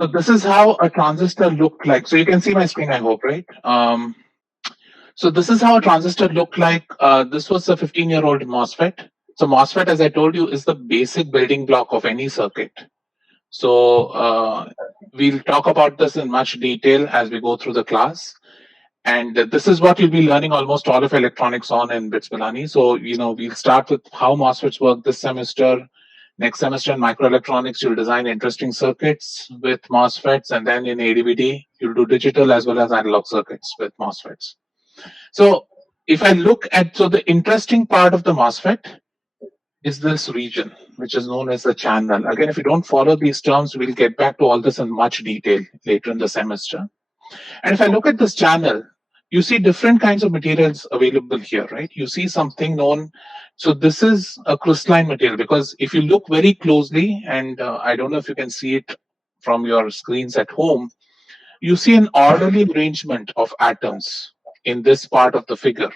So this is how a transistor looked like. So you can see my screen, I hope, right? So this is how a transistor looked like. This was a 15-year-old MOSFET. So MOSFET, as I told you, is the basic building block of any circuit. So we'll talk about this in much detail as we go through the class. And this is what you'll be learning almost all of electronics on in BITS Pilani. So, we'll start with how MOSFETs work this semester. Next semester in microelectronics, you'll design interesting circuits with MOSFETs. And then in ADVD, you'll do digital as well as analog circuits with MOSFETs. So if I look at, so the interesting part of the MOSFET is this region, which is known as the channel. Again, if you don't follow these terms, we'll get back to all this in much detail later in the semester. And if I look at this channel, you see different kinds of materials available here, right? You see something known. So this is a crystalline material, because if you look very closely, and I don't know if you can see it from your screens at home, you see an orderly arrangement of atoms in this part of the figure.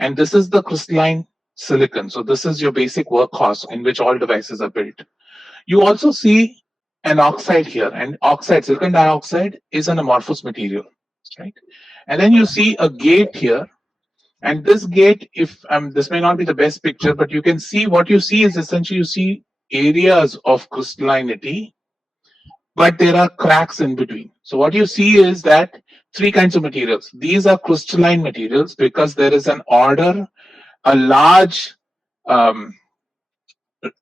And this is the crystalline silicon. So this is your basic workhorse in which all devices are built. You also see an oxide here, and oxide, silicon dioxide, is an amorphous material, right? And then you see a gate here, and this gate, if this may not be the best picture, but you can see, what you see is essentially you see areas of crystallinity, but there are cracks in between. So what you see is that three kinds of materials. These are crystalline materials because there is an order, a large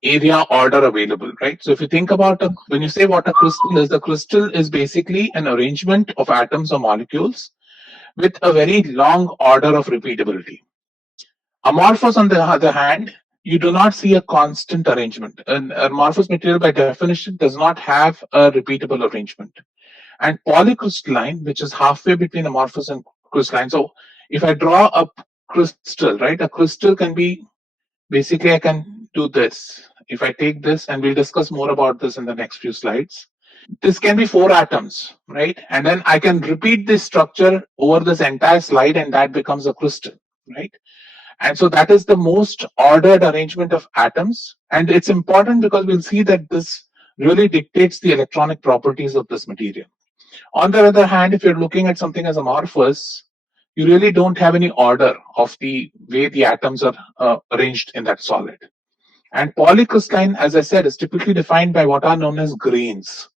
area order available, right? So if you think about when you say what a crystal is, the crystal is basically an arrangement of atoms or molecules with a very long order of repeatability. Amorphous, on the other hand, you do not see a constant arrangement. An amorphous material, by definition, does not have a repeatable arrangement. And polycrystalline, which is halfway between amorphous and crystalline. So if I draw a crystal, right, a crystal can be, basically I can do this. If I take this, and we'll discuss more about this in the next few slides, this can be 4 atoms, right? And then I can repeat this structure over this entire slide, and that becomes a crystal, right? And so that is the most ordered arrangement of atoms. And it's important because we'll see that this really dictates the electronic properties of this material. On the other hand, if you're looking at something as amorphous, you really don't have any order of the way the atoms are arranged in that solid. And polycrystalline, as I said, is typically defined by what are known as grains.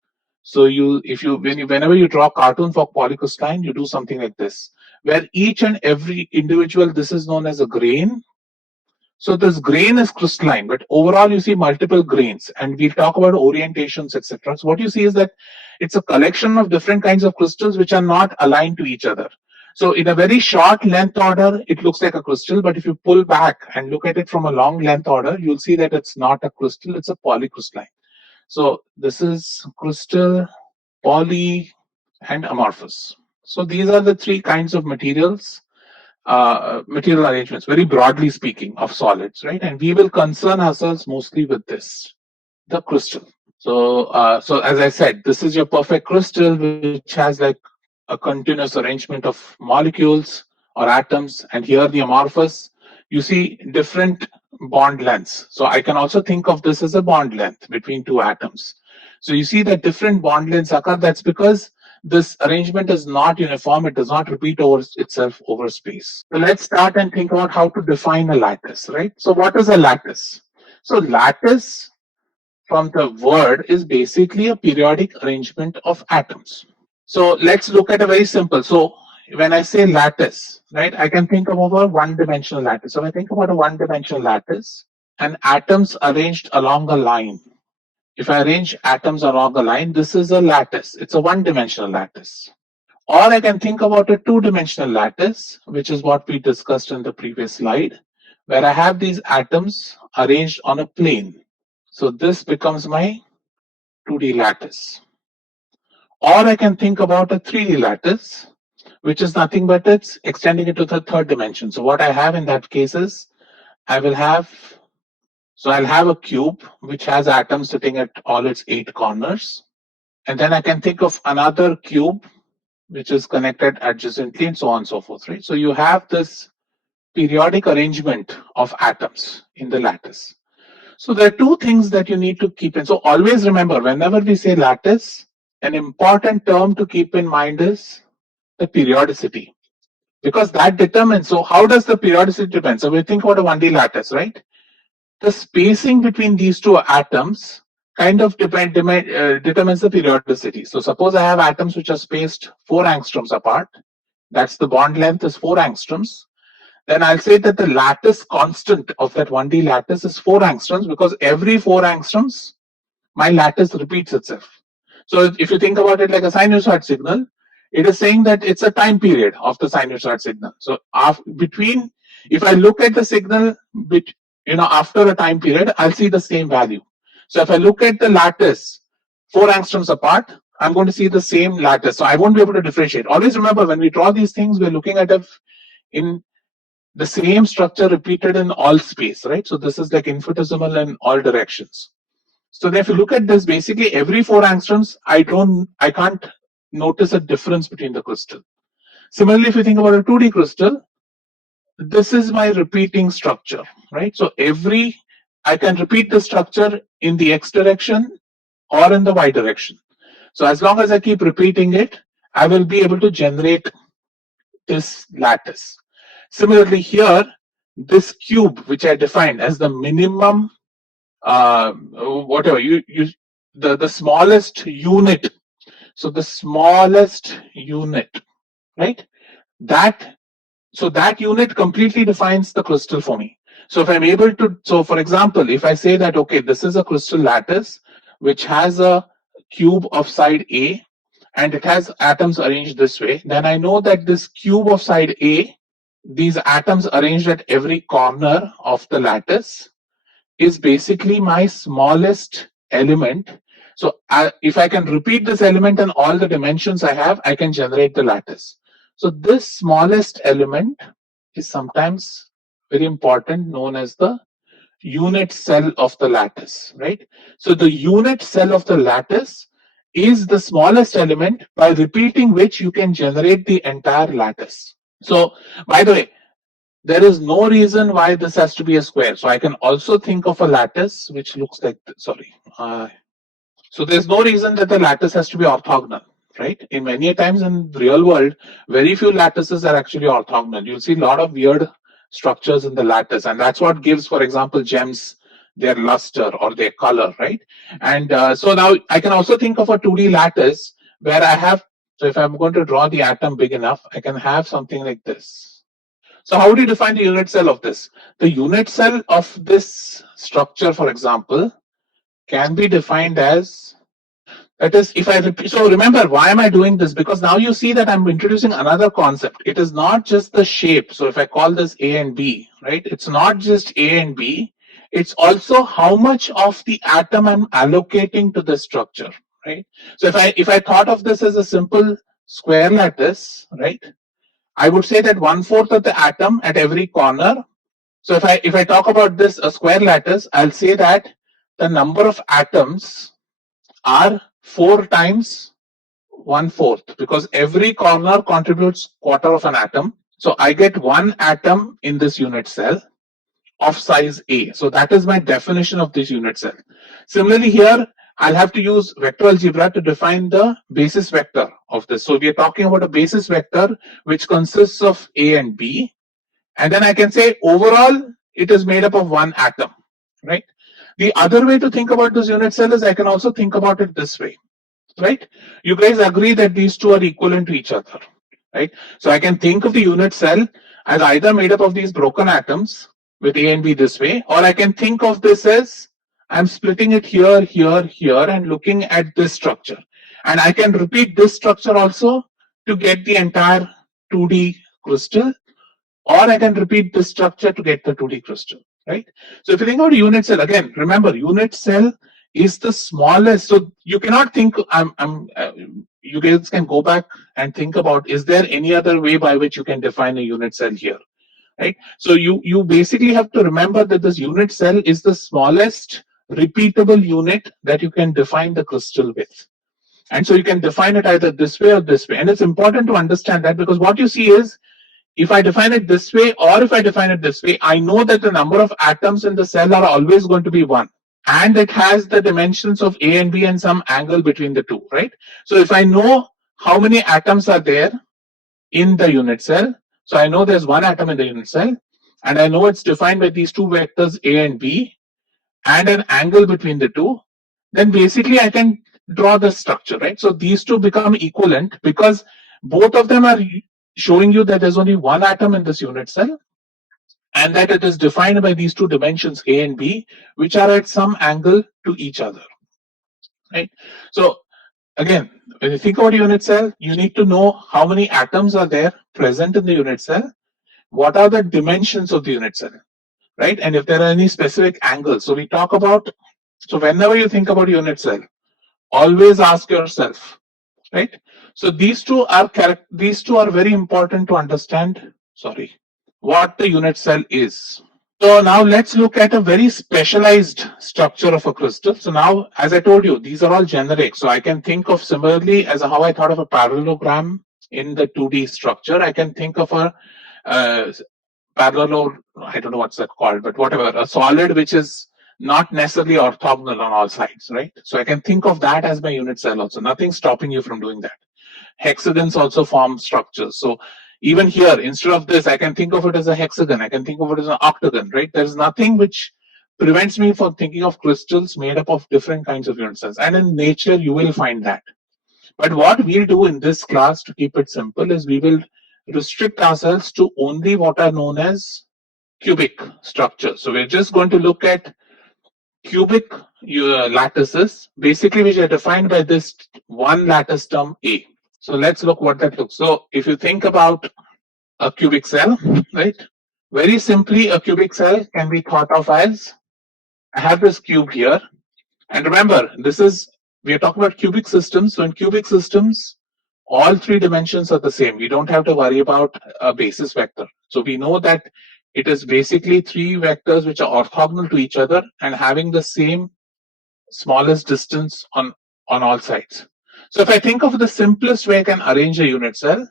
So whenever you draw a cartoon for polycrystalline, you do something like this, where each and every individual, this is known as a grain. So this grain is crystalline, but overall you see multiple grains, and we'll talk about orientations, etc. So what you see is that it's a collection of different kinds of crystals which are not aligned to each other. So in a very short length order, it looks like a crystal, but if you pull back and look at it from a long length order, you'll see that it's not a crystal, it's a polycrystalline. So this is crystal, poly, and amorphous. So these are the three kinds of materials, material arrangements, very broadly speaking, of solids, right? And we will concern ourselves mostly with this, the crystal. So, so as I said, this is your perfect crystal, which has like a continuous arrangement of molecules or atoms. And here the amorphous, you see different bond lengths. So I can also think of this as a bond length between two atoms. So you see that different bond lengths occur. That's because this arrangement is not uniform. It does not repeat itself over space. So let's start and think about how to define a lattice, right? So what is a lattice? So lattice, from the word, is basically a periodic arrangement of atoms. So let's look at a very simple. So when I say lattice, right, I can think of a one-dimensional lattice. So when I think about a one-dimensional lattice, and atoms arranged along a line. If I arrange atoms along a line, this is a lattice. It's a one-dimensional lattice. Or I can think about a two-dimensional lattice, which is what we discussed in the previous slide, where I have these atoms arranged on a plane. So this becomes my 2D lattice. Or I can think about a 3D lattice, which is nothing but it's extending it to the third dimension. So what I have in that case is I'll have a cube which has atoms sitting at all its 8 corners. And then I can think of another cube which is connected adjacently, and so on and so forth, right? So you have this periodic arrangement of atoms in the lattice. So there are two things that you need to keep in. So always remember, whenever we say lattice, an important term to keep in mind is the periodicity, because that determines. So how does the periodicity depend? So we think about a 1D lattice, right? The spacing between these two atoms kind of determines the periodicity. So suppose I have atoms which are spaced 4 angstroms apart. That's the bond length is 4 angstroms. Then I'll say that the lattice constant of that 1D lattice is 4 angstroms, because every 4 angstroms my lattice repeats itself. So if you think about it like a sinusoid signal, it is saying that it's a time period of the sinusoid signal. So between, if I look at the signal, after a time period, I'll see the same value. So if I look at the lattice 4 angstroms apart, I'm going to see the same lattice. So I won't be able to differentiate. Always remember, when we draw these things, we're looking at in the same structure repeated in all space, right? So this is like infinitesimal in all directions. So if you look at this, basically every 4 angstroms, I can't notice a difference between the crystal. Similarly, if you think about a 2D crystal, this is my repeating structure, right? So I can repeat the structure in the X direction or in the Y direction. So as long as I keep repeating it, I will be able to generate this lattice. Similarly here, this cube, which I defined as the minimum, whatever the smallest unit. So the smallest unit, right? That unit completely defines the crystal for me. So if I'm able to, so for example, if I say that, okay, this is a crystal lattice which has a cube of side A and it has atoms arranged this way, then I know that this cube of side A, these atoms arranged at every corner of the lattice, is basically my smallest element. So if I can repeat this element in all the dimensions I have, I can generate the lattice. So this smallest element is sometimes very important, known as the unit cell of the lattice, right? So the unit cell of the lattice is the smallest element by repeating which you can generate the entire lattice. So by the way, there is no reason why this has to be a square. So I can also think of a lattice which looks like so there's no reason that the lattice has to be orthogonal, right? In many times in real world, very few lattices are actually orthogonal. You'll see a lot of weird structures in the lattice, and that's what gives, for example, gems their luster or their color, right? And so now I can also think of a 2D lattice where I have, so if I'm going to draw the atom big enough, I can have something like this. So how would you define the unit cell of this? The unit cell of this structure, for example, can be defined as, that is, if I repeat, so remember, why am I doing this? Because now you see that I'm introducing another concept. It is not just the shape. So if I call this A and B, right? It's not just A and B. It's also how much of the atom I'm allocating to the structure, right? So if I thought of this as a simple square lattice, right? I would say that 1/4 of the atom at every corner. So if I talk about this a square lattice, I'll say that the number of atoms are 4 times 1/4, because every corner contributes quarter of an atom. So I get 1 atom in this unit cell of size A. So that is my definition of this unit cell. Similarly here, I'll have to use vector algebra to define the basis vector of this. So we are talking about a basis vector which consists of A and B. And then I can say overall, it is made up of 1 atom, right? The other way to think about this unit cell is I can also think about it this way, right? You guys agree that these two are equivalent to each other, right? So I can think of the unit cell as either made up of these broken atoms with A and B this way, or I can think of this as I'm splitting it here, here, here, and looking at this structure. And I can repeat this structure also to get the entire 2D crystal, or I can repeat this structure to get the 2D crystal, right? So if you think about a unit cell, again, remember, unit cell is the smallest. So you cannot think, you guys can go back and think about, is there any other way by which you can define a unit cell here? Right? So you basically have to remember that this unit cell is the smallest repeatable unit that you can define the crystal with. And so you can define it either this way or this way. And it's important to understand that, because what you see is, if I define it this way or if I define it this way, I know that the number of atoms in the cell are always going to be 1. and it has the dimensions of A and B and some angle between the two, right? So if I know how many atoms are there in the unit cell, so I know there's one atom in the unit cell, and I know it's defined by these two vectors A and B and an angle between the two, then basically I can draw the structure, right? So these two become equivalent because both of them are showing you that there's only one atom in this unit cell and that it is defined by these two dimensions A and B, which are at some angle to each other, right? So again, when you think about a unit cell, you need to know how many atoms are there present in the unit cell, what are the dimensions of the unit cell, right? And if there are any specific angles. So we talk about, so whenever you think about a unit cell, always ask yourself, right? So these two are very important to understand, what the unit cell is. So now let's look at a very specialized structure of a crystal. So now, as I told you, these are all generic. So I can think of similarly as how I thought of a parallelogram in the 2D structure. I can think of a parallel, I don't know what's that called, but whatever, a solid which is not necessarily orthogonal on all sides, right? So I can think of that as my unit cell also. Nothing's stopping you from doing that. Hexagons also form structures. So even here, instead of this, I can think of it as a hexagon. I can think of it as an octagon, right? There's nothing which prevents me from thinking of crystals made up of different kinds of unit cells. And in nature, you will find that. But what we'll do in this class to keep it simple is we will restrict ourselves to only what are known as cubic structures. So we're just going to look at cubic lattices, basically which are defined by this one lattice term A. So let's look what that looks. So if you think about a cubic cell, right? Very simply, a cubic cell can be thought of as, I have this cube here. And remember, we are talking about cubic systems. So in cubic systems, all three dimensions are the same. We don't have to worry about a basis vector. So we know that it is basically three vectors which are orthogonal to each other and having the same smallest distance on all sides. So if I think of the simplest way I can arrange a unit cell,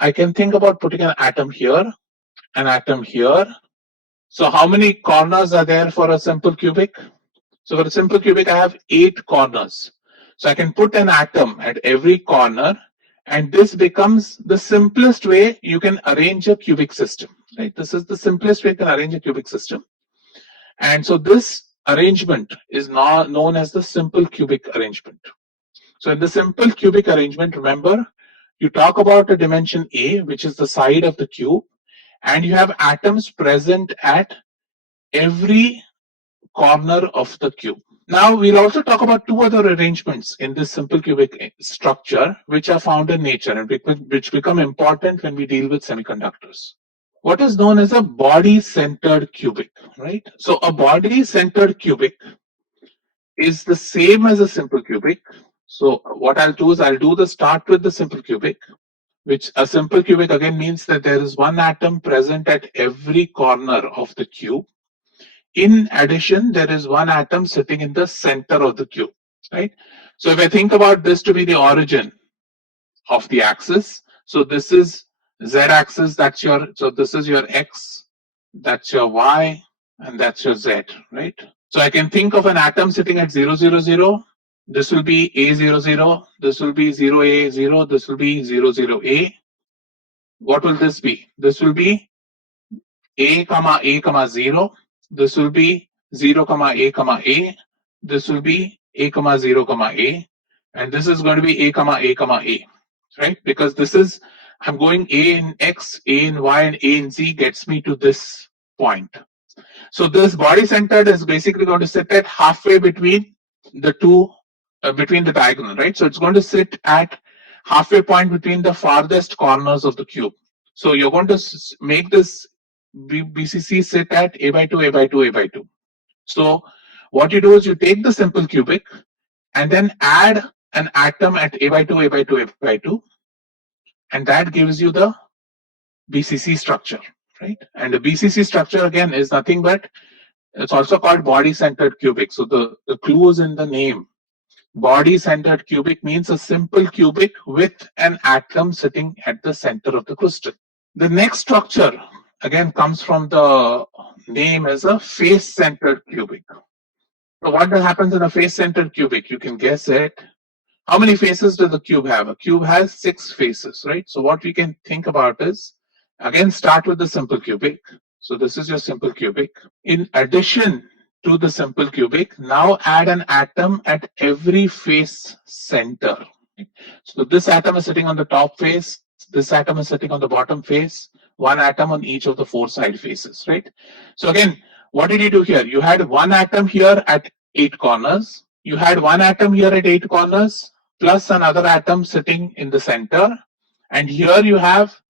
I can think about putting an atom here, an atom here. So how many corners are there for a simple cubic? So for a simple cubic, I have 8 corners. So I can put an atom at every corner, and this becomes the simplest way you can arrange a cubic system, right? This is the simplest way you can arrange a cubic system. And so this arrangement is now known as the simple cubic arrangement. So in the simple cubic arrangement, remember, you talk about a dimension A, which is the side of the cube, and you have atoms present at every corner of the cube. Now we'll also talk about two other arrangements in this simple cubic structure which are found in nature and which become important when we deal with semiconductors. What is known as a body-centered cubic, right? So a body-centered cubic is the same as a simple cubic. So what I'll do is I'll do the start with the simple cubic, which a simple cubic again means that there is one atom present at every corner of the cube. In addition, there is one atom sitting in the center of the cube, right? So if I think about this to be the origin of the axis, so this is z-axis, so this is your x, that's your y, and that's your z, right? So I can think of an atom sitting at 0, 0, 0. This will be A, 0, 0. This will be 0, A, 0. This will be 0, 0, A. What will this be? This will be A, A, 0. This will be 0, A. This will be A, 0, A. And this is going to be A, A, right? Because this is, I'm going A in X, A in Y, and A in Z gets me to this point. So this body centered is basically going to sit at halfway between the two, between the diagonal, right? So it's going to sit at halfway point between the farthest corners of the cube. So you're going to make this BCC sit at A by 2, A by 2, A by 2. So what you do is you take the simple cubic and then add an atom at A by 2, A by 2, A by 2, and that gives you the BCC structure, right? And the BCC structure again is nothing but, it's also called body-centered cubic. So the clue is in the name. Body-centered cubic means a simple cubic with an atom sitting at the center of the crystal. The next structure again comes from the name as a face-centered cubic. So what happens in a face-centered cubic? You can guess it. How many faces does the cube have? A cube has 6 faces, right? So what we can think about is, again, start with the simple cubic. So this is your simple cubic. In addition to the simple cubic, now add an atom at every face center. So this atom is sitting on the top face, this atom is sitting on the bottom face, one atom on each of the 4 side faces, right? So again, what did you do here? You had one atom here at 8 corners, you had one atom here at 8 corners, plus another atom sitting in the center, and here you have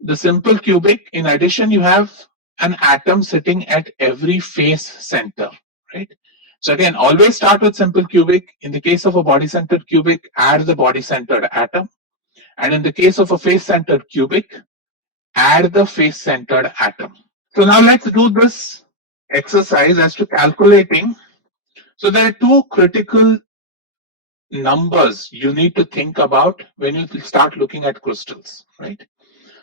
the simple cubic. In addition, you have an atom sitting at every face center, right? So again, always start with simple cubic. In the case of a body-centered cubic, add the body-centered atom. And in the case of a face-centered cubic, add the face-centered atom. So now let's do this exercise as to calculating. So there are 2 critical numbers you need to think about when you start looking at crystals, right?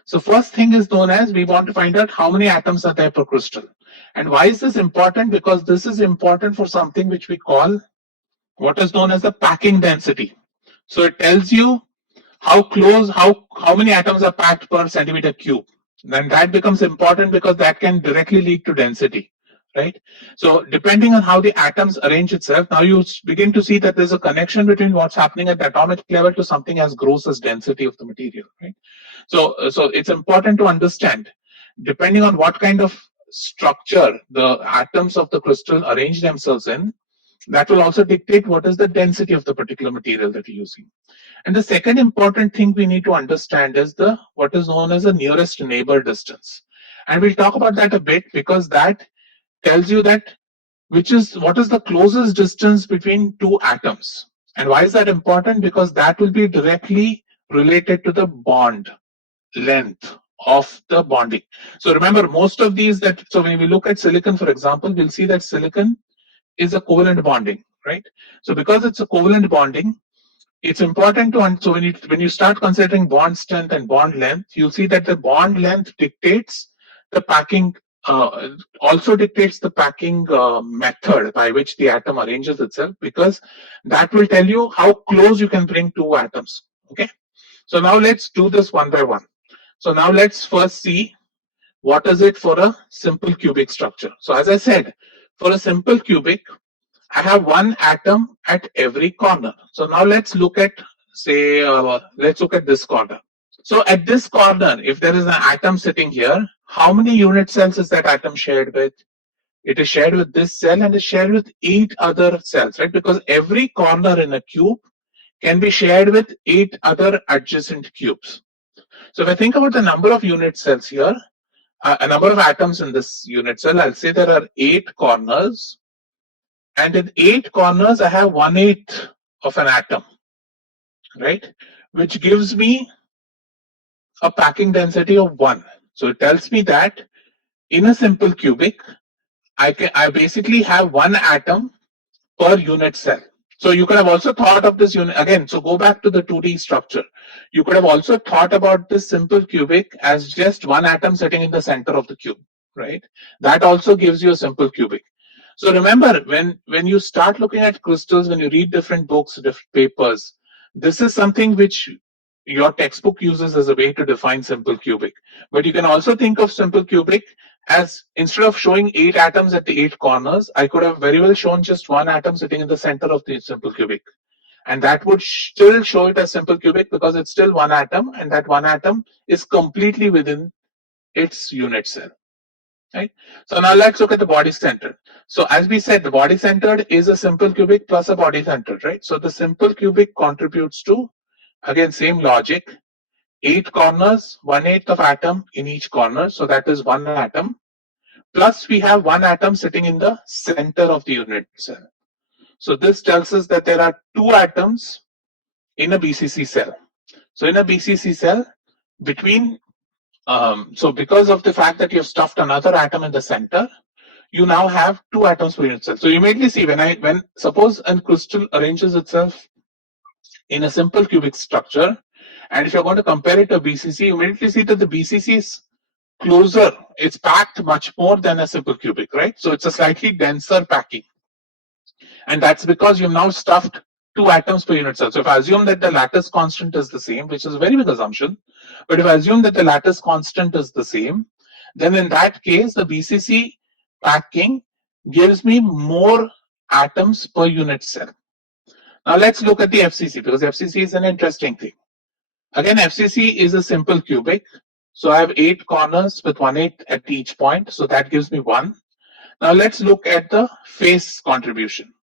So first thing is known as, we want to find out how many atoms are there per crystal. And why is this important? Because this is important for something which we call what is known as the packing density. So it tells you how close, how many atoms are packed per centimeter cube. Then that becomes important because that can directly lead to density, right? So depending on how the atoms arrange itself, now you begin to see that there's a connection between what's happening at the atomic level to something as gross as density of the material, right? So it's important to understand, depending on what kind of structure the atoms of the crystal arrange themselves in, that will also dictate what is the density of the particular material that you're using. And the second important thing we need to understand is the what is known as the nearest neighbor distance. And we'll talk about that a bit, because that tells you that what is the closest distance between 2 atoms. And why is that important? Because that will be directly related to the bond length of the bonding. So remember, most of these so when we look at silicon, for example, we'll see that silicon is a covalent bonding, right? So because it's a covalent bonding, it's important to, so when you start considering bond strength and bond length, you'll see that the bond length dictates the packing, also dictates the packing method by which the atom arranges itself, because that will tell you how close you can bring 2 atoms, okay? So now let's do this one by one. So now let's first see what is it for a simple cubic structure. So as I said, for a simple cubic, I have one atom at every corner. So now let's look at, say, let's look at this corner. So at this corner, if there is an atom sitting here, how many unit cells is that atom shared with? It is shared with this cell and is shared with 8 other cells, right? Because every corner in a cube can be shared with 8 other adjacent cubes. So if I think about the number of unit cells here, a number of atoms in this unit cell, I'll say there are 8 corners. And in 8 corners, I have 1/8 of an atom, right? Which gives me a packing density of 1. So it tells me that in a simple cubic, I basically have 1 atom per unit cell. So you could have also thought of this unit again. So go back to the 2D structure. You could have also thought about this simple cubic as just 1 atom sitting in the center of the cube, right? That also gives you a simple cubic. So remember, when you start looking at crystals, when you read different books, different papers, this is something which your textbook uses as a way to define simple cubic. But you can also think of simple cubic as, instead of showing 8 atoms at the 8 corners, I could have very well shown just 1 atom sitting in the center of the simple cubic. And that would still show it as simple cubic because it's still 1 atom, and that 1 atom is completely within its unit cell. Right? So now let's look at the body centered. So as we said, the body centered is a simple cubic plus a body centered, right? So the simple cubic contributes to, again, same logic, 8 corners, 1/8 of atom in each corner. So that is 1 atom. Plus we have 1 atom sitting in the center of the unit cell. So this tells us that there are 2 atoms in a BCC cell. So in a BCC cell, between so because of the fact that you've stuffed another atom in the center, you now have 2 atoms per unit cell. So you immediately see, when suppose a crystal arranges itself in a simple cubic structure, and if you're going to compare it to BCC, you immediately see that the BCC is closer, it's packed much more than a simple cubic, right? So it's a slightly denser packing. And that's because you've now stuffed 2 atoms per unit cell. So if I assume that the lattice constant is the same, which is a very big assumption, but if I assume that the lattice constant is the same, then in that case, the BCC packing gives me more atoms per unit cell. Now let's look at the FCC, because FCC is an interesting thing. Again, FCC is a simple cubic. So I have 8 corners with 1/8 at each point. So that gives me 1. Now let's look at the face contribution.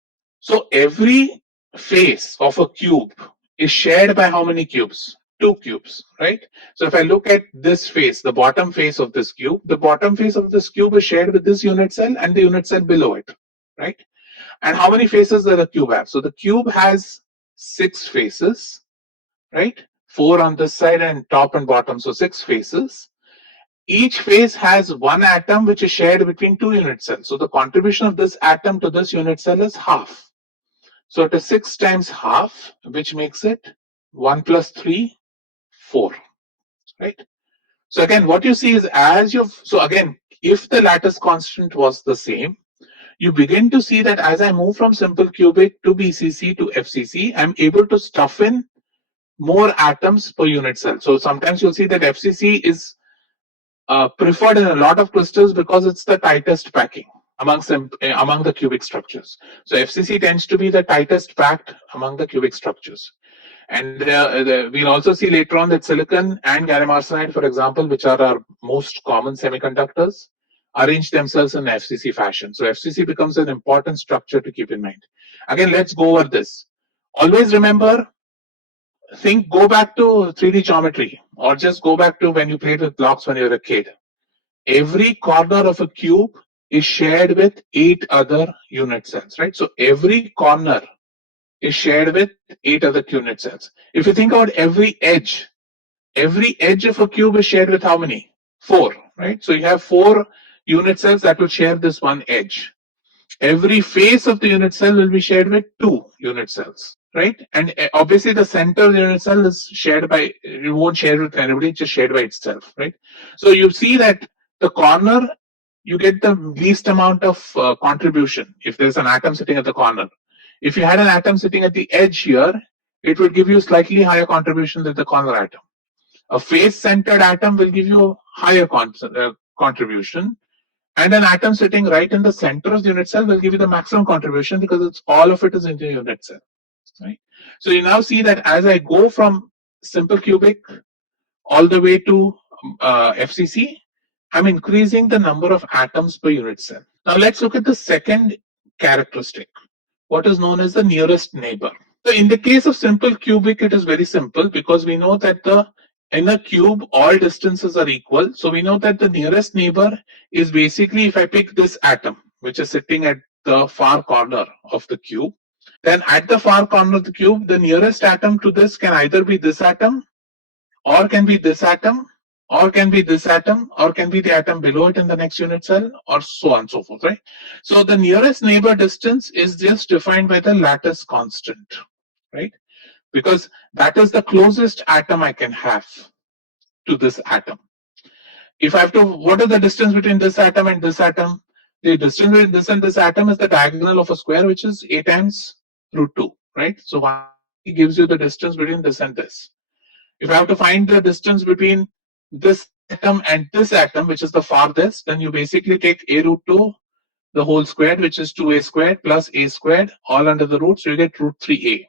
So every face of a cube is shared by how many cubes? 2 cubes, right? So if I look at this face, the bottom face of this cube, the bottom face of this cube is shared with this unit cell and the unit cell below it, right? And how many faces does the cube have? So the cube has 6 faces, right? 4 on this side and top and bottom, so 6 faces. Each face has 1 atom which is shared between 2 unit cells. So the contribution of this atom to this unit cell is half. So it is 6 times half, which makes it 1 plus 3, 4, right? So again, what you see is so again, if the lattice constant was the same, you begin to see that as I move from simple cubic to BCC to FCC, I'm able to stuff in more atoms per unit cell. So sometimes you'll see that FCC is preferred in a lot of crystals because it's the tightest packing among the cubic structures. So FCC tends to be the tightest packed among the cubic structures. And we'll also see later on that silicon and gallium arsenide, for example, which are our most common semiconductors, arrange themselves in FCC fashion. So FCC becomes an important structure to keep in mind. Again, let's go over this. Always remember, go back to 3D geometry, or just go back to when you played with blocks when you were a kid. Every corner of a cube is shared with 8 other unit cells, right? So every corner is shared with 8 other unit cells. If you think about every edge of a cube is shared with how many? 4, right? So you have 4 unit cells that will share this one edge. Every face of the unit cell will be shared with 2 unit cells, right? And obviously the center of the unit cell is shared by, you won't share with anybody, just shared by itself, right? So you see that the corner, you get the least amount of contribution if there's an atom sitting at the corner. If you had an atom sitting at the edge here, it would give you slightly higher contribution than the corner atom. A face-centered atom will give you a higher contribution, and an atom sitting right in the center of the unit cell will give you the maximum contribution because all of it is in the unit cell, right? So you now see that as I go from simple cubic all the way to FCC, I'm increasing the number of atoms per unit cell. Now let's look at the second characteristic, what is known as the nearest neighbor. So in the case of simple cubic, it is very simple because we know that in a cube, all distances are equal. So we know that the nearest neighbor is basically, if I pick this atom, which is sitting at the far corner of the cube, then at the far corner of the cube, the nearest atom to this can either be this atom, or can be this atom, or can be this atom, or can be the atom below it in the next unit cell, or so on and so forth, right? So the nearest neighbor distance is just defined by the lattice constant, right? Because that is the closest atom I can have to this atom. If I have to, what is the distance between this atom and this atom? The distance between this and this atom is the diagonal of a square, which is a times root 2, right? So 1 gives you the distance between this and this. If I have to find the distance between this atom and this atom, which is the farthest, then you basically take a root 2, the whole squared, which is 2a squared plus a squared, all under the root, so you get root 3a.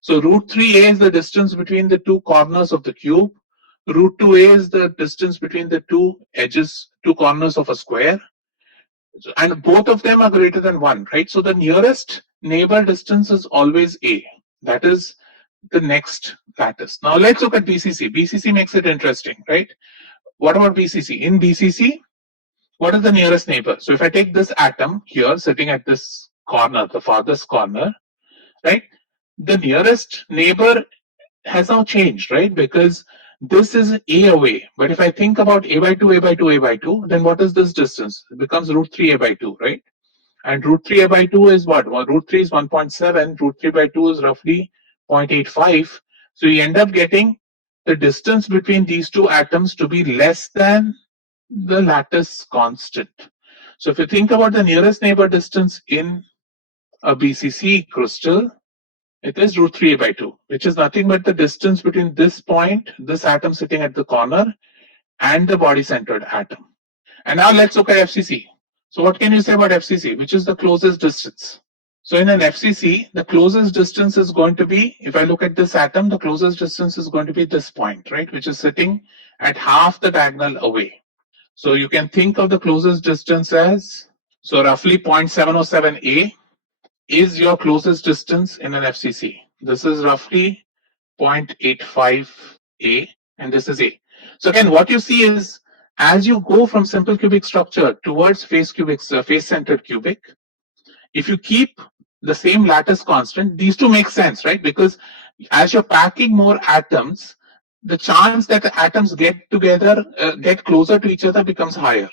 So root 3a is the distance between the 2 corners of the cube. Root 2a is the distance between the 2 edges, 2 corners of a square. And both of them are greater than 1, right? So the nearest neighbor distance is always a. That is the next lattice. Now let's look at BCC. BCC makes it interesting, right? What about BCC? In BCC, what is the nearest neighbor? So if I take this atom here sitting at this corner, the farthest corner, right? The nearest neighbor has now changed, right? Because this is a away. But if I think about a by 2, a by 2, a by 2, then what is this distance? It becomes root 3 a by 2, right? And root 3 a by 2 is what? Well, root 3 is 1.7. Root 3 by 2 is roughly 0.85. So you end up getting the distance between these 2 atoms to be less than the lattice constant. So if you think about the nearest neighbor distance in a BCC crystal, it is root 3 by 2, which is nothing but the distance between this point, this atom sitting at the corner, and the body centered atom. And now let's look at FCC. So what can you say about FCC? Which is the closest distance? So in an FCC, the closest distance is going to be, if I look at this atom, the closest distance is going to be this point, right? Which is sitting at half the diagonal away. So you can think of the closest distance as, so roughly 0.707A is your closest distance in an FCC. This is roughly 0.85A and this is A. So again, what you see is as you go from simple cubic structure towards face-centered cubic, if you keep the same lattice constant, these two make sense, right? Because as you're packing more atoms, the chance that the atoms get together, get closer to each other becomes higher.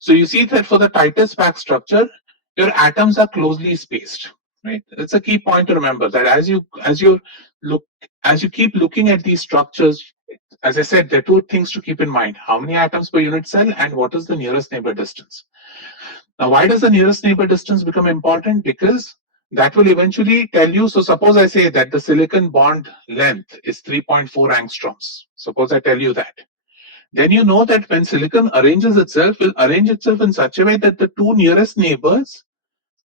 So you see that for the tightest packed structure, your atoms are closely spaced, right? It's a key point to remember that as you keep looking at these structures, as I said, there are two things to keep in mind: how many atoms per unit cell and what is the nearest neighbor distance. Now, why does the nearest neighbor distance become important? Because that will eventually tell you. So suppose I say that the silicon bond length is 3.4 angstroms. Suppose I tell you that. Then you know that when silicon arranges itself, will arrange itself in such a way that the two nearest neighbors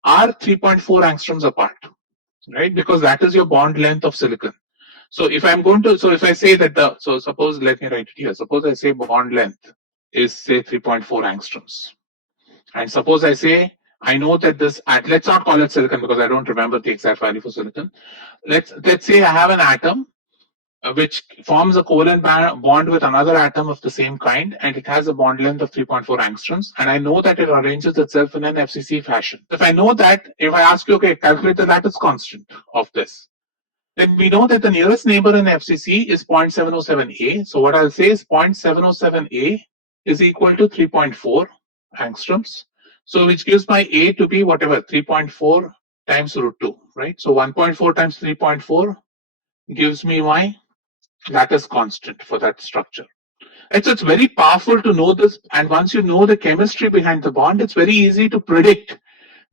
are 3.4 angstroms apart, right? Because that is your bond length of silicon. So if I'm going to, so if I say that so suppose, let me write it here. Suppose I say bond length is say 3.4 angstroms. And suppose I say, I know that this, let's not call it silicon because I don't remember the exact value for silicon. Let's say I have an atom which forms a covalent bond with another atom of the same kind, and it has a bond length of 3.4 angstroms, and I know that it arranges itself in an FCC fashion. If I know that, if I ask you, okay, calculate the lattice constant of this, then we know that the nearest neighbor in FCC is 0.707A. So what I'll say is 0.707A is equal to 3.4 angstroms. So which gives my A to be whatever, 3.4 times root 2, right? So 1.4 times 3.4 gives me my lattice constant for that structure. And so it's very powerful to know this. And once you know the chemistry behind the bond, it's very easy to predict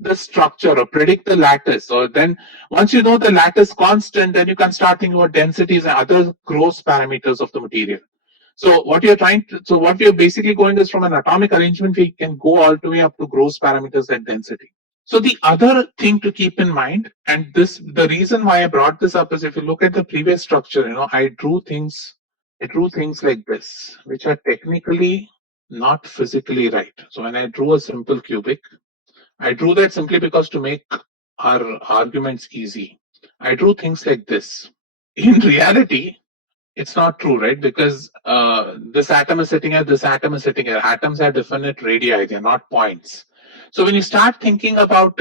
the structure or predict the lattice. Or then once you know the lattice constant, then you can start thinking about densities and other gross parameters of the material. So what you're basically going is from an atomic arrangement, we can go all the way up to gross parameters like density. So the other thing to keep in mind, and the reason why I brought this up is if you look at the previous structure, I drew things like this, which are technically not physically right. So when I drew a simple cubic, I drew that simply because to make our arguments easy. I drew things like this. In reality, it's not true, right? Because this atom is sitting here, this atom is sitting here. Atoms have definite radii, they're not points. So when you start thinking about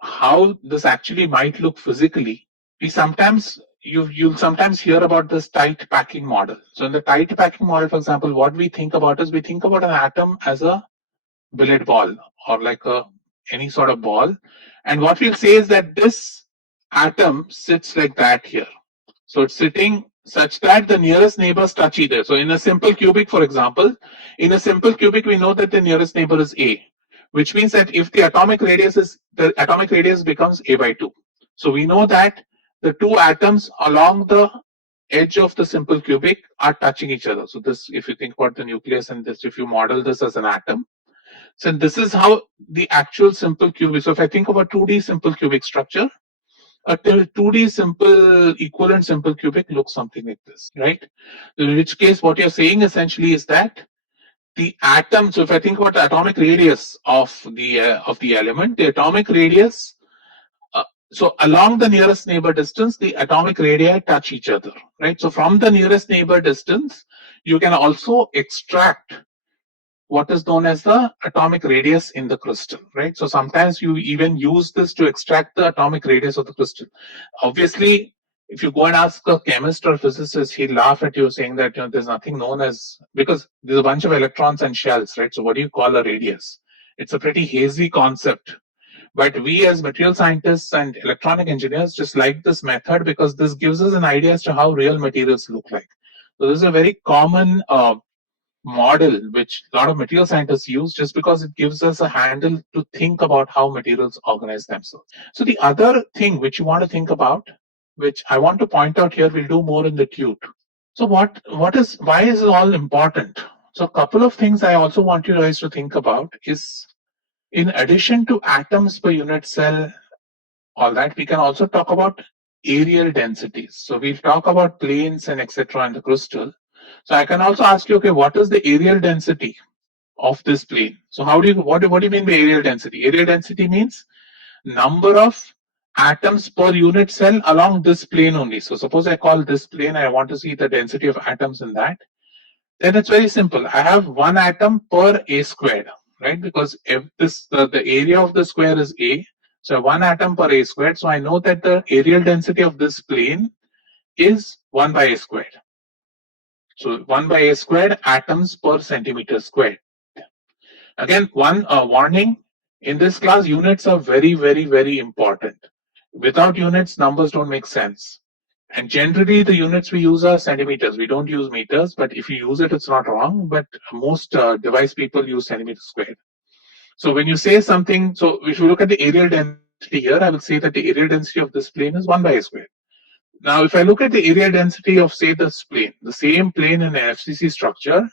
how this actually might look physically, you'll sometimes hear about this tight packing model. So in the tight packing model, for example, what we think about is we think about an atom as a billiard ball or like any sort of ball. And what we'll say is that this atom sits like that here. So it's sitting such that the nearest neighbors touch either. So in a simple cubic, for example, we know that the nearest neighbor is A, which means that if the atomic radius becomes A by 2. So we know that the two atoms along the edge of the simple cubic are touching each other. So this, if you think about the nucleus and this, if you model this as an atom, so this is how the actual simple cubic. So if I think about 2D simple cubic structure, a 2D equivalent simple cubic looks something like this, right? In which case, what you're saying essentially is that the atom. So if I think about the atomic radius of the element, the atomic radius. So along the nearest neighbor distance, the atomic radii touch each other, right? So from the nearest neighbor distance, you can also extract what is known as the atomic radius in the crystal, right? So sometimes you even use this to extract the atomic radius of the crystal. Obviously, if you go and ask a chemist or physicist, he'll laugh at you saying that there's nothing known as, because there's a bunch of electrons and shells, right? So what do you call a radius? It's a pretty hazy concept. But we as material scientists and electronic engineers just like this method because this gives us an idea as to how real materials look like. So this is a very common model which a lot of material scientists use just because it gives us a handle to think about how materials organize themselves. So the other thing which you want to think about, which I want to point out here, we'll do more in the tute. So why is it all important? So a couple of things I also want you guys to think about is, in addition to atoms per unit cell, all that, we can also talk about areal densities. So we'll talk about planes and etc. in the crystal. So I can also ask you, okay, what is the areal density of this plane? So what do you mean by areal density? Areal density means number of atoms per unit cell along this plane only. So suppose I call this plane, I want to see the density of atoms in that. Then it's very simple. I have one atom per a squared, right? Because if the area of the square is a, so one atom per a squared. So I know that the areal density of this plane is 1 by a squared. So 1 by a squared atoms per centimeter squared. Again, one warning, in this class, units are very, very, very important. Without units, numbers don't make sense. And generally, the units we use are centimeters. We don't use meters, but if you use it, it's not wrong. But most device people use centimeters squared. So when you say something, so if you look at the areal density here, I will say that the areal density of this plane is 1 by a squared. Now, if I look at the areal density of, say, this plane, the same plane in an FCC structure.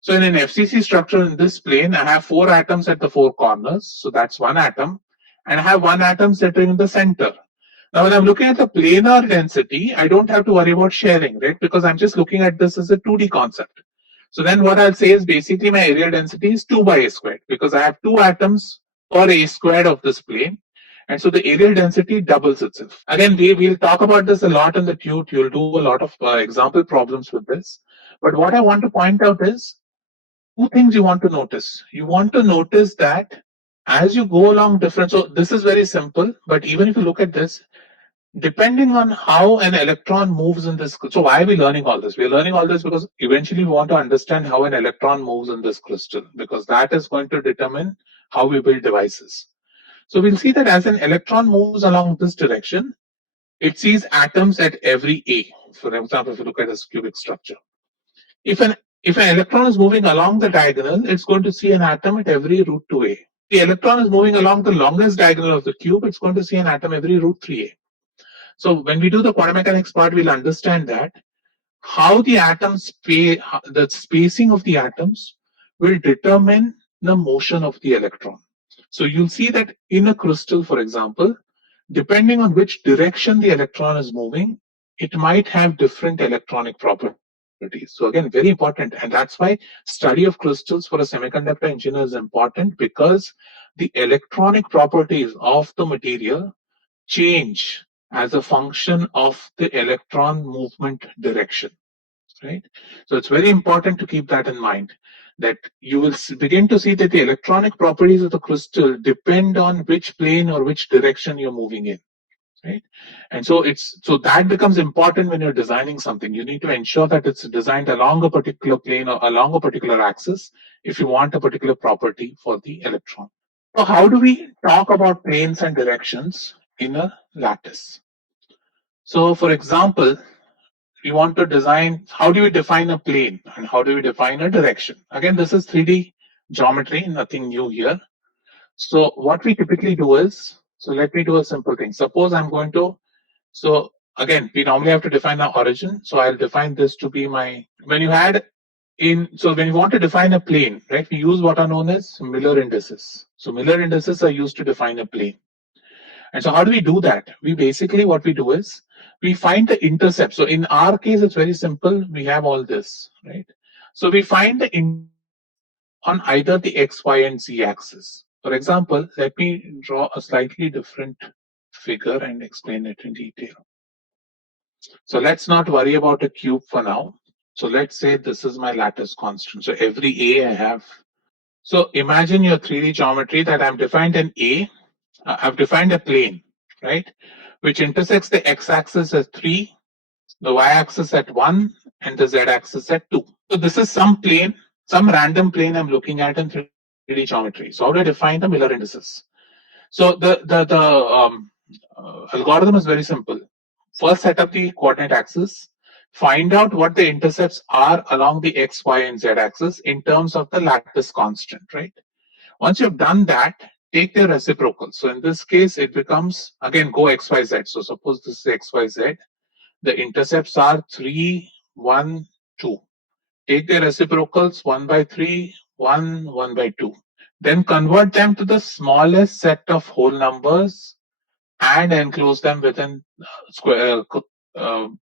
So in an FCC structure in this plane, I have 4 atoms at the 4 corners. So that's 1 atom. And I have 1 atom sitting in the center. Now, when I'm looking at the planar density, I don't have to worry about sharing, right? Because I'm just looking at this as a 2D concept. So then what I'll say is basically my areal density is 2 by a squared because I have 2 atoms per a squared of this plane. And so the areal density doubles itself. Again, we'll talk about this a lot in the tute. You'll do a lot of example problems with this. But what I want to point out is 2 things you want to notice. You want to notice that as you go along different, so this is very simple, but even if you look at this, depending on how an electron moves in this, so why are we learning all this? We're learning all this because eventually we want to understand how an electron moves in this crystal, because that is going to determine how we build devices. So we'll see that as an electron moves along this direction, it sees atoms at every A. For example, if you look at this cubic structure. If an electron is moving along the diagonal, it's going to see an atom at every root 2A. The electron is moving along the longest diagonal of the cube, it's going to see an atom every root 3A. So when we do the quantum mechanics part, we'll understand that how the atoms, the spacing of the atoms will determine the motion of the electron. So you'll see that in a crystal, for example, depending on which direction the electron is moving, it might have different electronic properties. So again, very important. And that's why study of crystals for a semiconductor engineer is important, because the electronic properties of the material change as a function of the electron movement direction, right? So it's very important to keep that in mind, that you will begin to see that the electronic properties of the crystal depend on which plane or which direction you're moving in, right? And so that becomes important when you're designing something. You need to ensure that it's designed along a particular plane or along a particular axis if you want a particular property for the electron. So how do we talk about planes and directions in a lattice? So for example, we want to design, how do we define a plane and how do we define a direction? Again, this is 3D geometry, nothing new here. So what we typically do is, so let me do a simple thing. Suppose I'm going to, so again, we normally have to define our origin. So I'll define this to be my, when you want to define a plane, right, we use what are known as Miller indices. So Miller indices are used to define a plane. And so how do we do that? We basically, what we do is, we find the intercept. So in our case, it's very simple. We have all this, right? So we find the intercept on either the X, Y, and Z axis. For example, let me draw a slightly different figure and explain it in detail. So let's not worry about a cube for now. So let's say this is my lattice constant. So every A I have. So imagine your 3D geometry that I've defined an A. I've defined a plane, right, which intersects the x-axis at 3, the y-axis at 1, and the z-axis at 2. So this is some plane, some random plane I'm looking at in 3D geometry. So how do I define the Miller indices? So the algorithm is very simple. First, set up the coordinate axis. find out what the intercepts are along the x, y, and z axis in terms of the lattice constant, right? Once you've done that, take their reciprocal. So in this case, it becomes, again, go x, y, z. So suppose this is x, y, z. The intercepts are 3, 1, 2. Take their reciprocals 1 by 3, 1, 1 by 2. Then convert them to the smallest set of whole numbers and enclose them within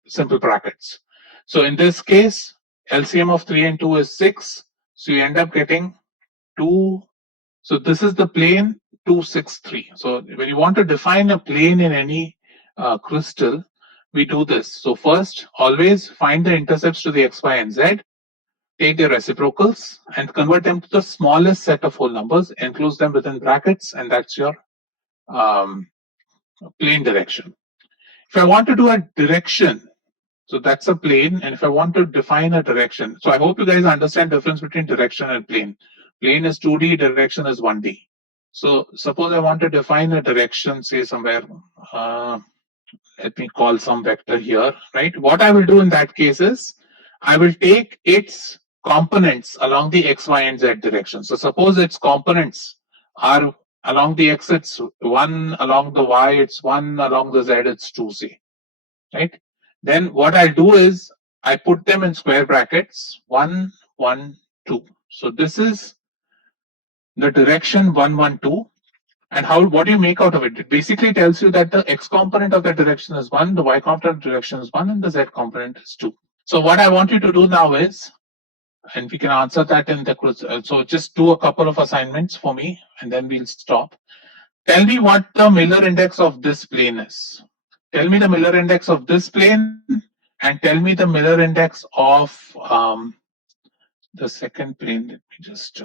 simple brackets. So in this case, LCM of 3 and 2 is 6. So you end up getting 2. So this is the plane 2, 6, 3. So when you want to define a plane in any crystal, we do this. So first, always find the intercepts to the x, y, and z, take their reciprocals and convert them to the smallest set of whole numbers, enclose them within brackets, and that's your plane direction. If I want to do a direction, so that's a plane, and if I want to define a direction, so I hope you guys understand the difference between direction and plane. Plane is 2D, direction is 1D. So suppose I want to define a direction, say somewhere, let me call some vector here, right? What I will do in that case is, I will take its components along the x, y, and z direction. So suppose its components are along the x, it's 1, along the y, it's 1, along the z, it's 2, say, right? Then what I'll do is, I put them in square brackets, 1, 1, 2. So this is the direction 1, 1, 2. And what do you make out of it? It basically tells you that the x component of that direction is 1, the y component of the direction is 1, and the z component is 2. So what I want you to do now is, and we can answer that in the so just do a couple of assignments for me, and then we'll stop. Tell me what the Miller index of this plane is. Tell me the Miller index of this plane, and tell me the Miller index of the second plane. Let me just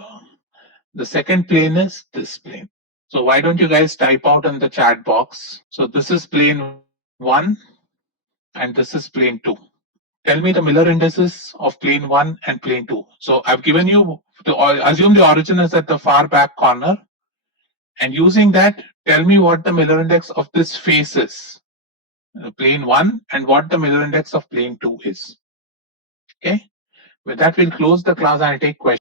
the second plane is this plane. So why don't you guys type out in the chat box? So this is plane 1 and this is plane 2. Tell me the Miller indices of plane 1 and plane 2. So I've given you, assume the origin is at the far back corner, and using that, tell me what the Miller index of this face is, plane 1, and what the Miller index of plane 2 is. Okay, with that we'll close the class and I'll take questions.